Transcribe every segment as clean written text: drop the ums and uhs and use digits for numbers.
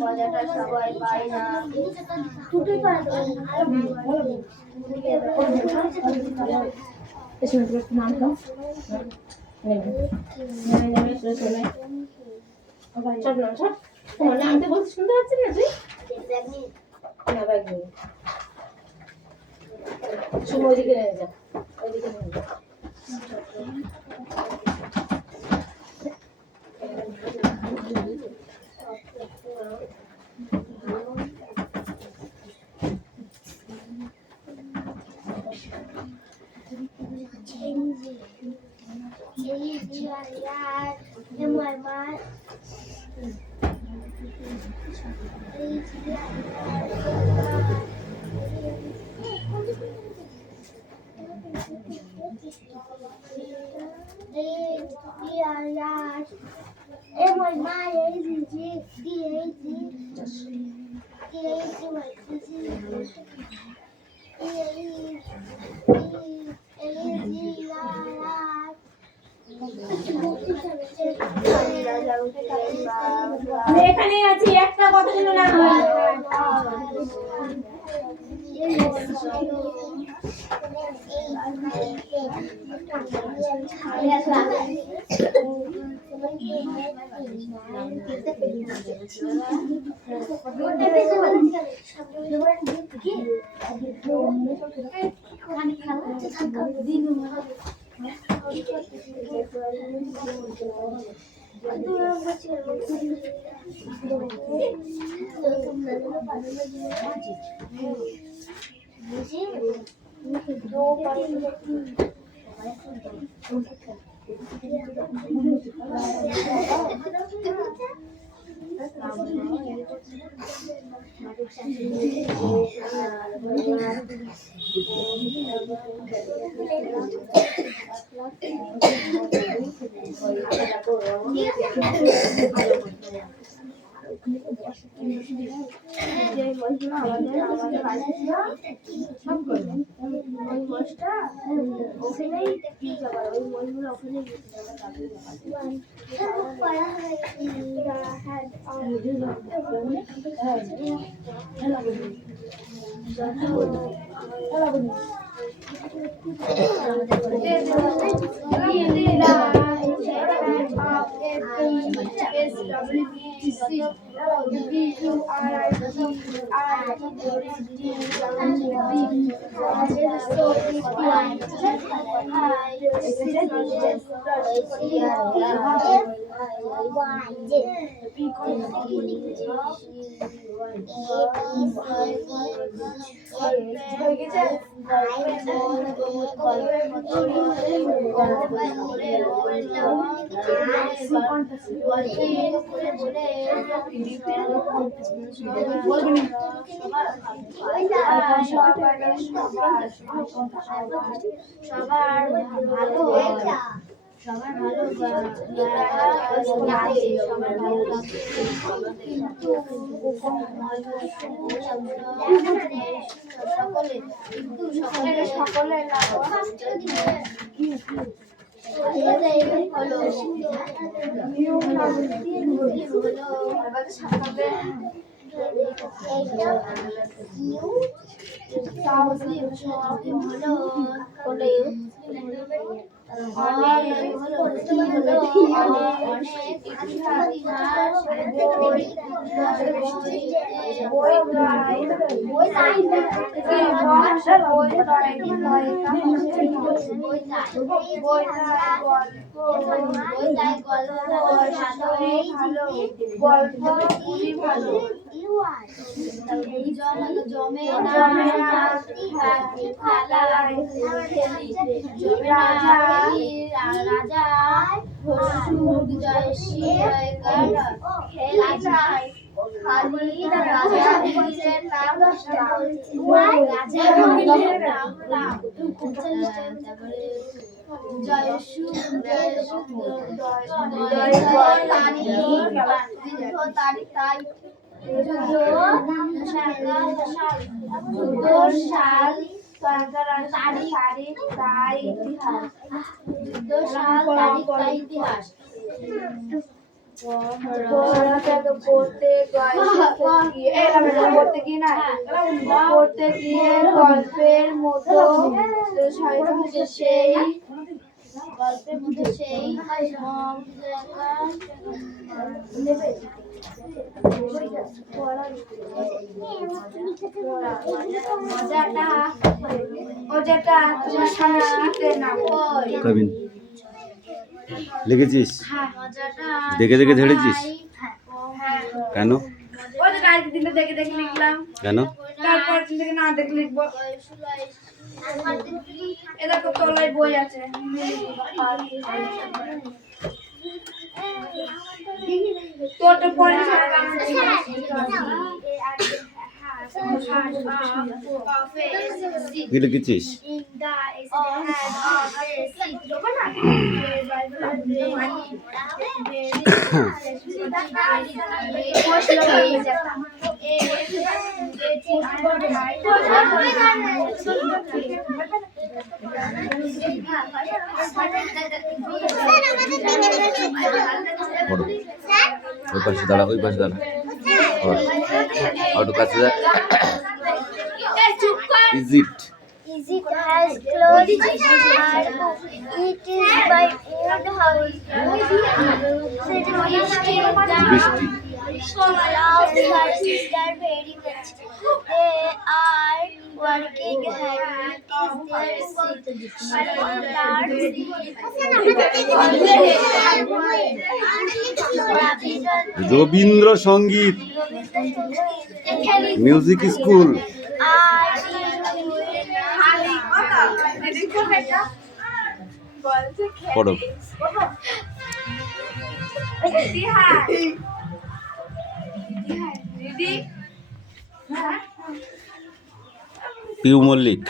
মজাটা সবাই পায় না। নামতে বলতে শুনতে পাচ্ছি না তুই? না ব্যাগ নিয়ে শুভ ওইদিকে নিয়ে যা, ওইদিকে নিয়ে যা। এখানে আছি, একটা কথা যেন না হয়। জমে না রাজা ইতিহাস পড়তে গিয়ে গল্পের মতো সেই কবিন লিখেছিস? দেখে দেখে ঝেড়েছিস? কেন কেন? বই আছে তোরটা পরে কি লিখেছিস? ওই পাশে দাঁড়া, ওই পাশে দাঁড়া, একটু কাছে যা। Is it? Is it has closed her book? It is by old house. বৃষ্টি। Loves her sister very much. They are working hard. Rabindrasangeet music school. পড়ো। পিউ মল্লিক।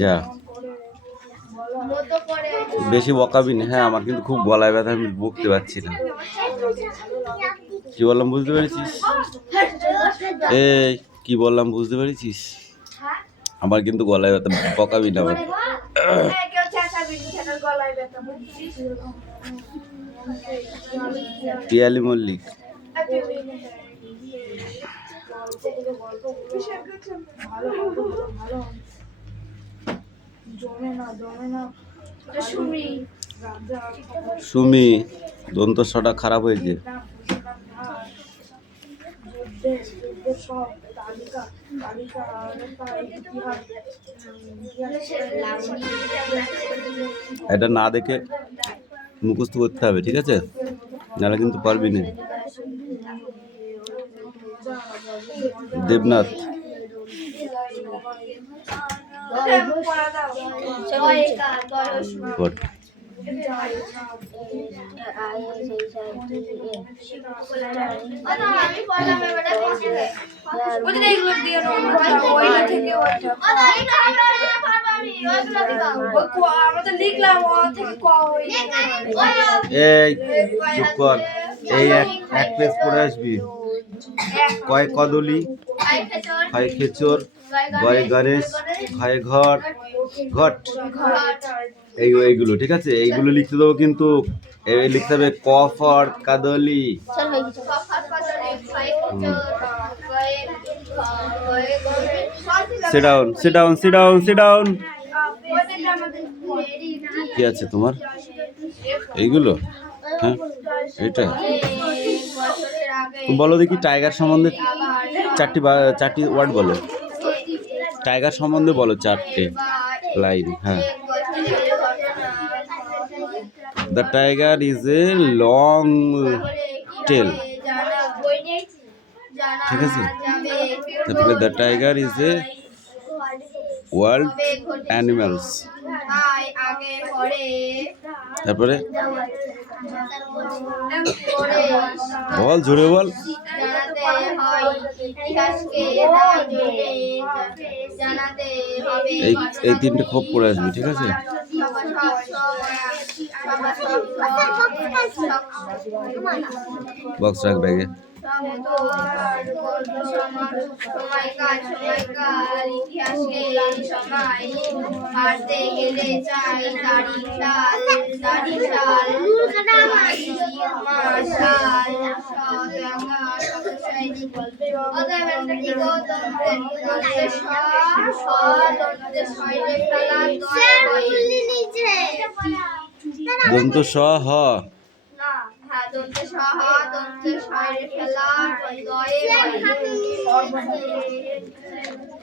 যা বেশি বকাবি না। হ্যাঁ, আমার কিন্তু খুব গলায় ব্যথা, আমি বকতে পারছি না। কি বললাম বুঝতে পেরেছিস? এই কি বললাম বুঝতে পেরেছিস? আমার কিন্তু গলায় ব্যথা, বকাবি না আমার। পিয়ালি মল্লিক। সুমি। দন্তস্বটা খারাপ হয়েছে। এটা না দেখে মুখস্থ করতে হবে, ঠিক আছে? নাহলে কিন্তু পারবি না। দেবনাথ। এই চুপ কর, এই এক পেজ পড়ে আসবি। কয় কদলি, হয় খেচর, গয়ে গণেশ, হয় ঘট ঘট, এইগুলো ঠিক আছে? এইগুলো লিখতে দেবো, কিন্তু লিখতে হবে ক for কাদলি। Sit down, sit down, sit down, sit down. কি আছে তোমার? এইগুলো? হ্যাঁ, এটা বলো দেখি। টাইগার সম্বন্ধে চারটি ওয়ার্ড বলো। টাইগার সম্বন্ধে বলো 4টে লাইন। হ্যাঁ। The tiger is a long tail. ঠিক আছে। তারপরে the tiger is a world animals. তারপরে বল, জোরে বল। এই 3টে খুব পড়ে আসবে। ঠিক আছে। বক্স রাখ ব্যাগে। সময়কাল ইতিহাসকে সময় হারতে গেলে চাই তারিখ সাল দন্ত স হ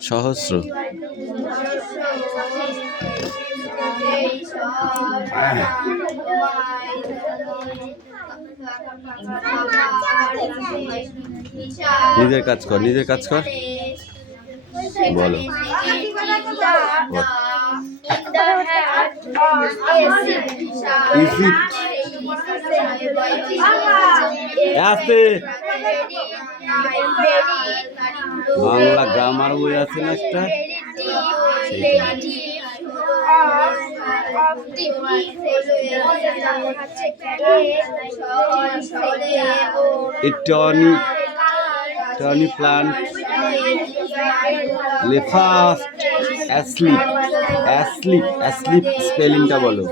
সহস্র। নিজের কাজ কর, নিজের কাজ কর। বলো। ইজিপ্ট। বাংলা গ্রামার বই আছে না একটা? Tony plant fast asleep spelling টা বলো।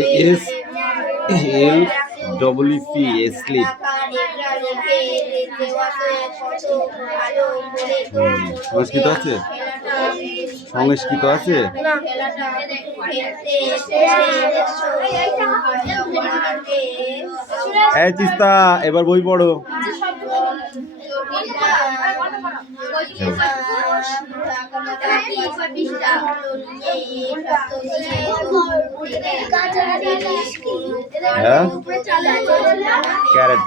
ASLEEP asleep। সংস্কৃত আছে? সংস্কৃত আছে? এই তিস্তা, এবার বই পড়ো। হ্যাঁ, ক্যারেট।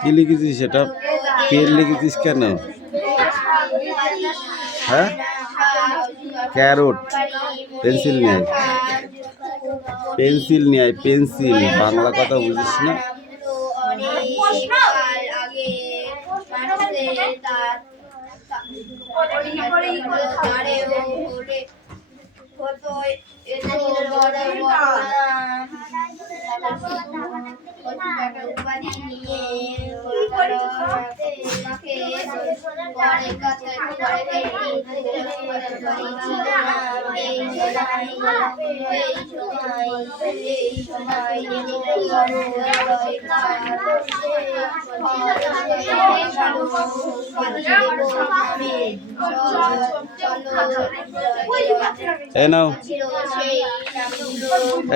কি লিখেছিস সেটা? পেন লিখেছিস কেন? হ্যাঁ, ক্যারট। পেন্সিল নিয়ে পেন্সিল। বাংলা কথা বুঝিস না? এই নাও,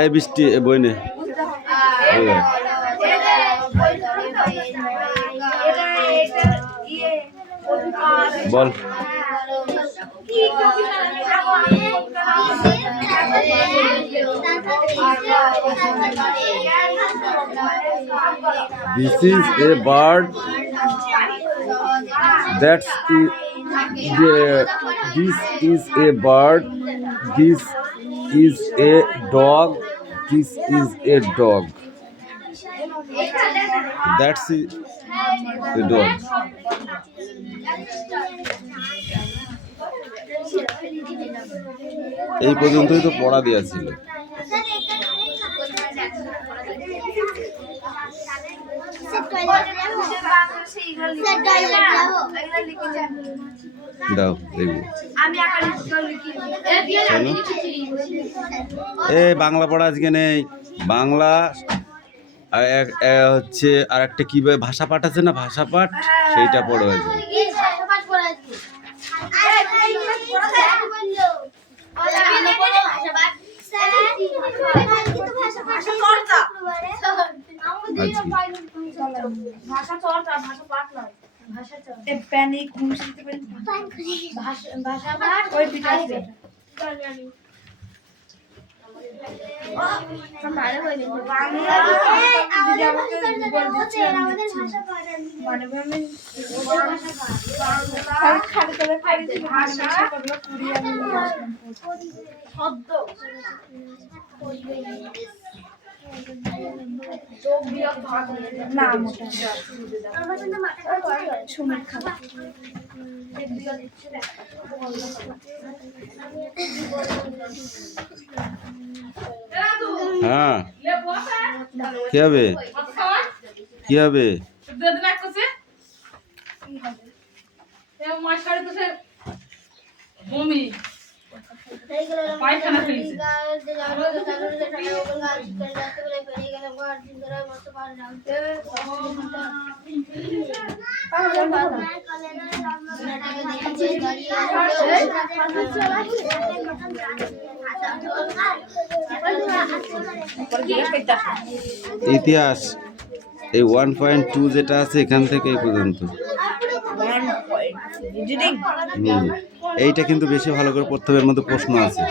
এই বৃষ্টি বই নে। বল। This is a bird. This is a bird. This is a dog. This is a dog. That's a dog. এই পর্যন্তই তো পড়া দেওয়া ছিল। দাও দেখবি। এ বাংলা পড়া আজকে নেই। বাংলা হচ্ছে আর একটা কি ভাষা পাঠ আছে না, ভাষা পাঠ, সেইটা পড়ো আজকে। হ্যাঁ, কি হবে কি হবে? ইতিহাস এই 1.2 যেটা আছে এখান থেকে এই পর্যন্ত। এইটা কিন্তু বেশি ভালো করে পড়তে হবে, এর মধ্যে প্রশ্ন আছে।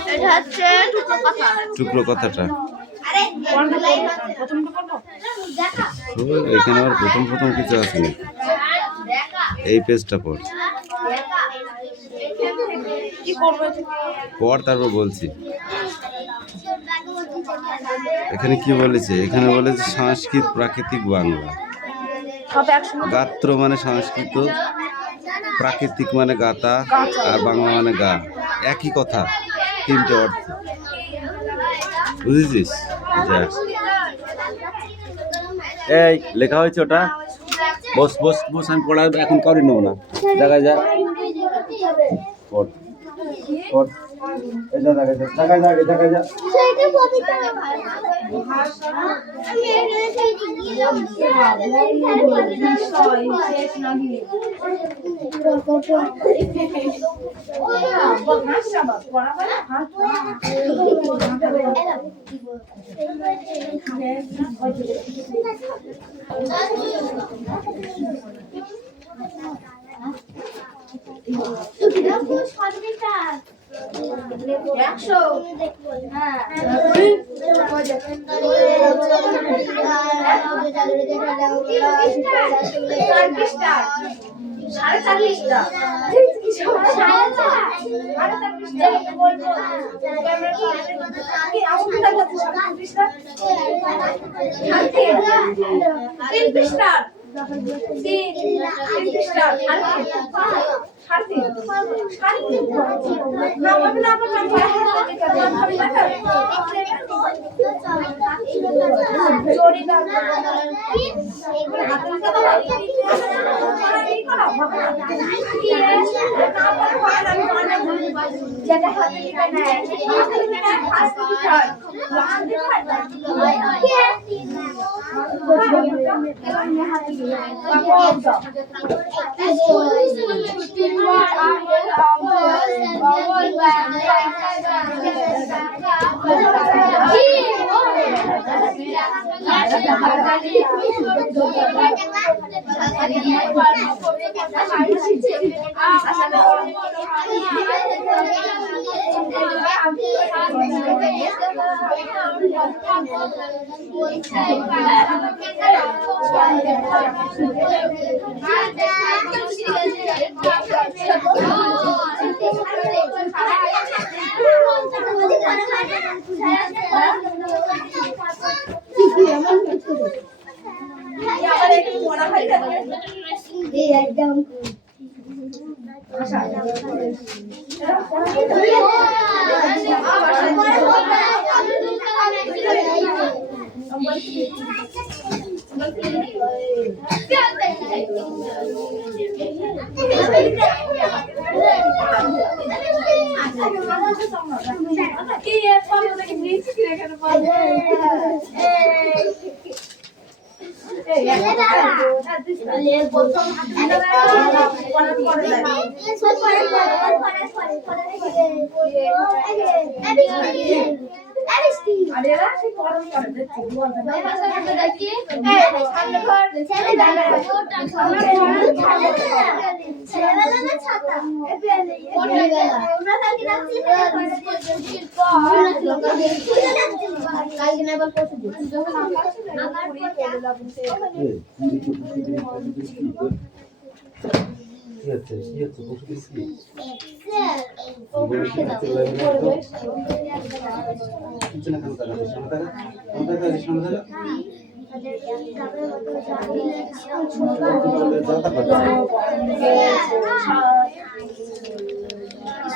টুকরো কথাটা এখানে আবার প্রথম কিছু আছে না। এই পেজটা পড়, তারপর বলছি। এখানে কি বলেছে? এখানে বলেছে সংস্কৃত প্রাকৃতিক বাংলা। গাত্র মানে সংস্কৃত, প্রাকৃতিক মানে গাতা, আর বাংলা মানে গা। একই কথা, তিনটে অর্থ। বুঝেছিস? এই লেখা হয়েছে ওটা। বস বস বস, আমি পড়া এখন করি নেবো না। জায়গায় যা, জায়গায় যা।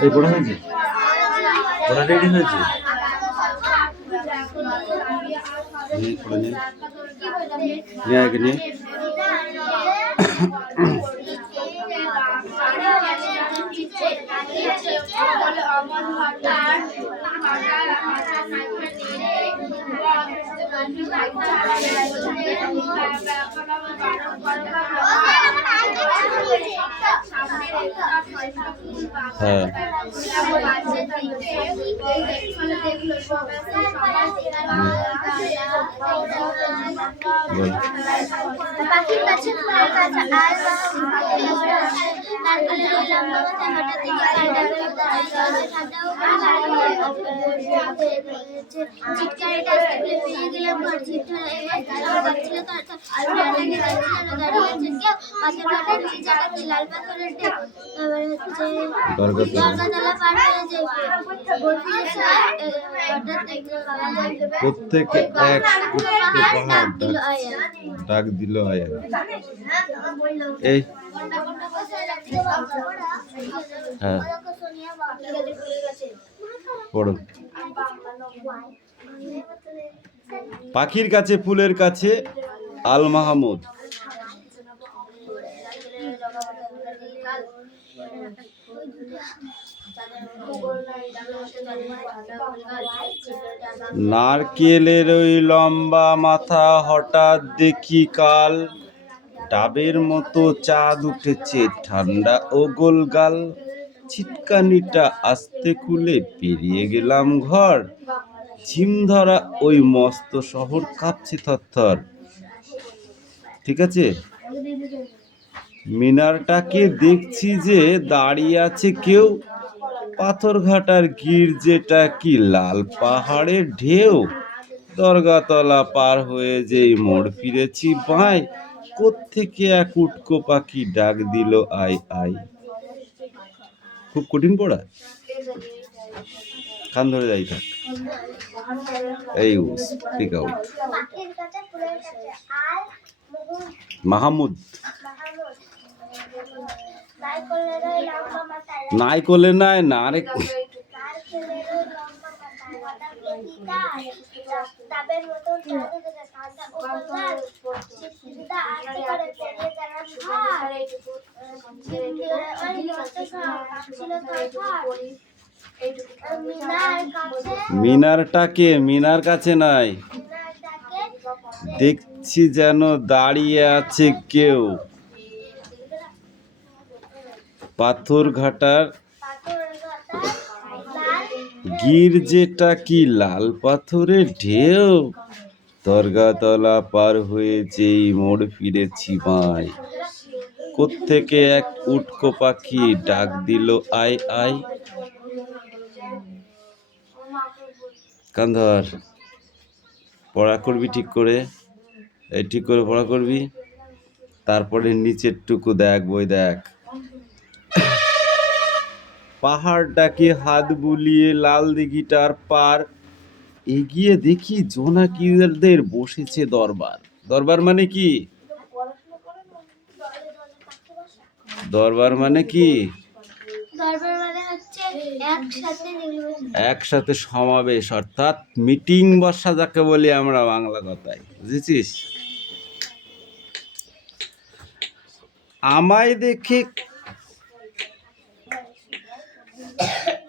এই পড়া হয়েছে, পড়া রেডি হয়েছে। হ্যাঁ পাখির কাছে লাল পাথরের প্রত্যেকে এক পাহাড় ডাক দিল আয়া। এই হ্যাঁ পড়ো। পাখির কাছে ফুলের কাছে আল মাহমুদ। নারকেলের ওই লম্বা মাথা হঠাৎ দেখি কাল, ডাবের মতো চাঁদ উঠেছে ঠান্ডা ও গোলগাল। ছিটকানিটা আস্তে খুলে পেরিয়ে গেলাম ঘর, ঝিম ধরা ওই মস্ত শহর কাঁপছে থরথর। ঠিক আছে। মিনারটাকে দেখছি যে দাঁড়িয়ে আছে কেউ, পাথরঘাটার গির্জেটা কি লাল পাহাড়ের ঢেউ। দরগাতলা পার হয়ে যেই মোড় ফিরেছি বাঁয়, কোত্থেকে এক উটকো পাখি ডাক দিল আই আই। খুব কঠিন পড়া, কান ধরে যাই থাক। এই স্পিক আউট। মাহমুদ। নাই করলে নাই না রে। মিনারটাকে মিনার কাছে নাই, দেখছি যেন দাঁড়িয়ে আছে কেউ, পাথরঘাটার গির্জেটা কি লাল পাথরের ঢেউ। দরগাতলা পার হয়ে যেই মোড় ফিরেছি বাঁয়, কোত্থেকে এক উটকো পাখি ডাক দিল আই আই। কান্ধর পড়া করবি ঠিক করে, এই ঠিক করে পড়া করবি, তারপরে নিচের টুকু দেখ, বই দেখ। পাহাড়টাকে হাত বুলিয়ে লাল দিঘিটার পার এগিয়ে দেখি জোনাকিদের বসেছে দরবার। দরবার মানে কি? দরবার মানে কি? একসাথে সমাবেশ, অর্থাৎ মিটিং বসা যাকে বলি আমরা বাংলা কথায়, বুঝেছিস? আমায় দেখে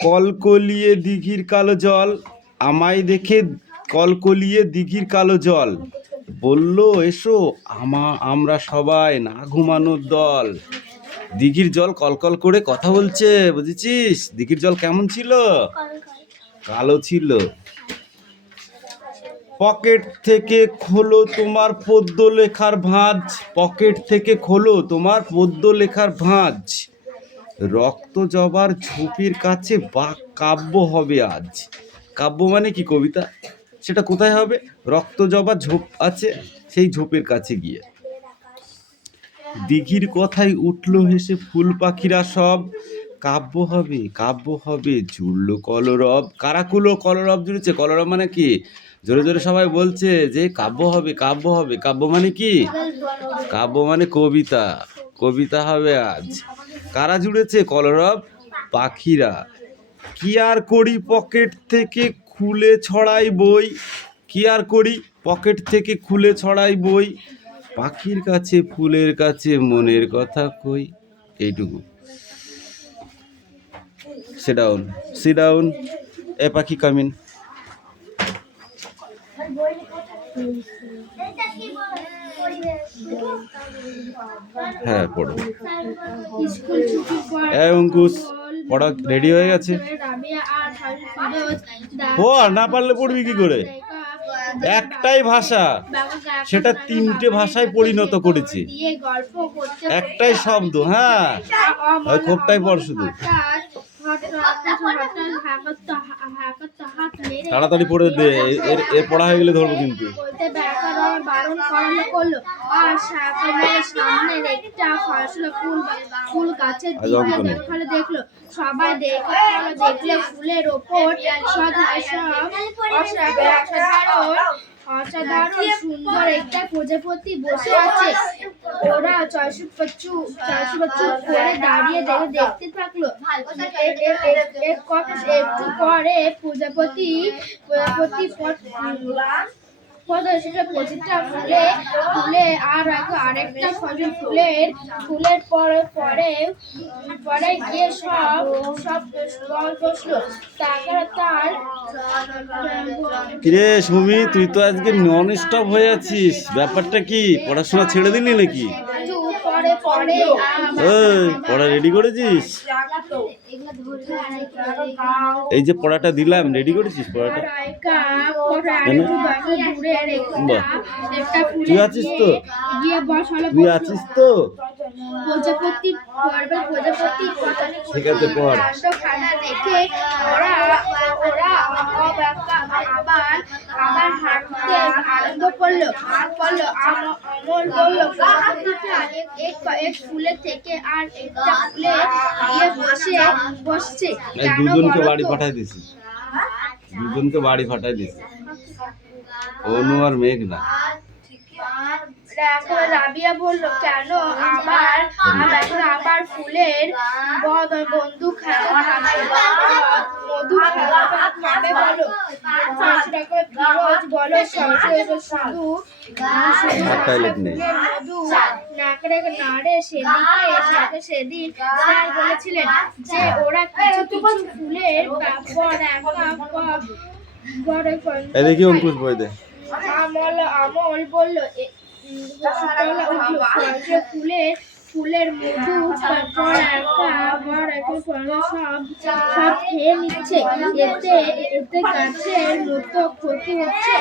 কলকলিয়ে দিঘির কালো জল, আমায় দেখে কলকলিয়ে দিঘির কালো জল, বলল এসো আমরা সবাই না ঘুমানোর দল। দিঘির জল কলকল করে কথা বলছে, বুঝেছিস? দিঘির জল কেমন ছিল? কালো ছিল। পকেট থেকে খোলো তোমার পদ্য লেখার ভাঁজ, পকেট থেকে খোলো তোমার পদ্য লেখার ভাঁজ, রক্ত জবার ঝোপের কাছে বা কাব্য হবে আজ। কাব্য মানে কি? কবিতা। সেটা কোথায় হবে? রক্ত জবার ঝোপ আছে, সেই ঝোপের কাছে গিয়ে। দিঘির কথায় উঠলো হেসে ফুল পাখিরা সব, কাব্য হবে কাব্য হবে জুড়লো কলরব। কারাকুলো কলরব জুড়েছে। কলরব মানে কি? জোরে জোরে সবাই বলছে যে কাব্য হবে কাব্য হবে। কাব্য মানে কি? কাব্য মানে কবিতা। কবিতা হবে আজ। কারা জুড়েছে কলরব? পাখিরা। কি আর করি পকেট থেকে খুলে ছড়াই বই, কি আর করি পকেট থেকে খুলে ছড়াই বই, পাখির কাছে ফুলের কাছে মনের কথা কই। এইটুকু। sit down sit down এ পাখি কামিন। হ্যাঁ পড়ো। অঙ্কুশ পড়া রেডি হয়ে গেছে? পড়, না পারলে পড়বি কি করে? একটাই ভাষা, সেটা 3টে ভাষায় পরিণত করেছে। একটাই শব্দ। হ্যাঁ খুবটাই পড় শুধু। তাড়াতাড়ি পড়ে দে, এর পড়া হয়ে গেলে ধরবো কিন্তু। সবাই দেখলে ফুলের ওপর অসাধারণ সুন্দর একটা প্রজাপতি বসে আছে। ওরা চয়সুপচু করে দাঁড়িয়ে দেখতে থাকলো। একটু পরে প্রজাপতি প্রতিটা ফুলে আর আরেকটা ফুলের পরে গিয়ে সব বসলো। তার কিরে সুমি, তুই তো আজকে নন স্টপ হয়ে আছিস, ব্যাপারটা কি? পড়াশোনা ছেড়ে দিলি নাকি? পড়া রেডি করেছিস? এই যে পড়াটা দিলাম, রেডি করেছিস পড়াটা? তুই আছিস তো? তুই আছিস তো? ঠিক আছে পড়। আবার হাঁটতে আরম্ভ করলো। আমল বললো এক ফুলের থেকে আর একটা ফুলে গিয়ে বসছে। দুজনকে বাড়ি পাঠাই দিছি, দুজনকে বাড়ি পাঠাই দিছি, অনু আর মেঘনা। রাবিয়া বলল কেন আবার ফুলের বন্ধু মধু খাবে বলো। ফিরোজ বলো শুধু মধু নাড়ে। সেদিন স্যার বলেছিলেন যে ওরা কিছু ফুলের দেখি অঙ্কুশ বই দে। আমল বলল ফুলের মধু সব খেয়ে নিচ্ছে, এতে গাছের মতো ক্ষতি হচ্ছে।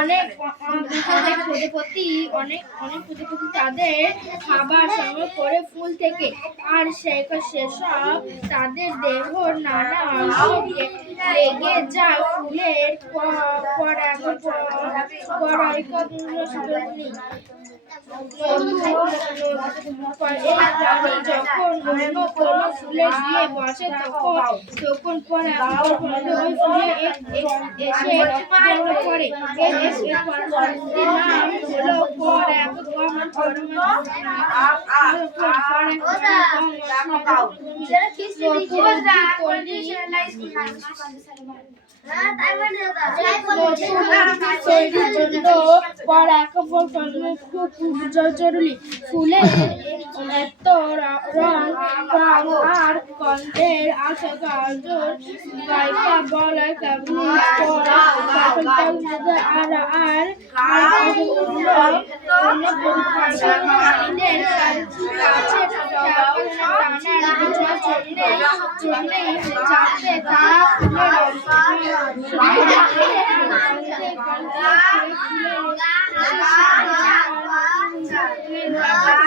অনেক প্রজাপতি তাদের খাবার সংগ্রহ করে ফুল থেকে, আর সেসব তাদের দেহ নানা অংশ লেগে যায়। ফুলের যখন অন্য কোনো ফুলে গিয়ে বসে তখন পরে ওই ফুলে এসে পড়ে। নাম হলো জরুরি ফুলের এত রং আর গন্ধের আছে গাজর গায়িকা বলে কেমন আর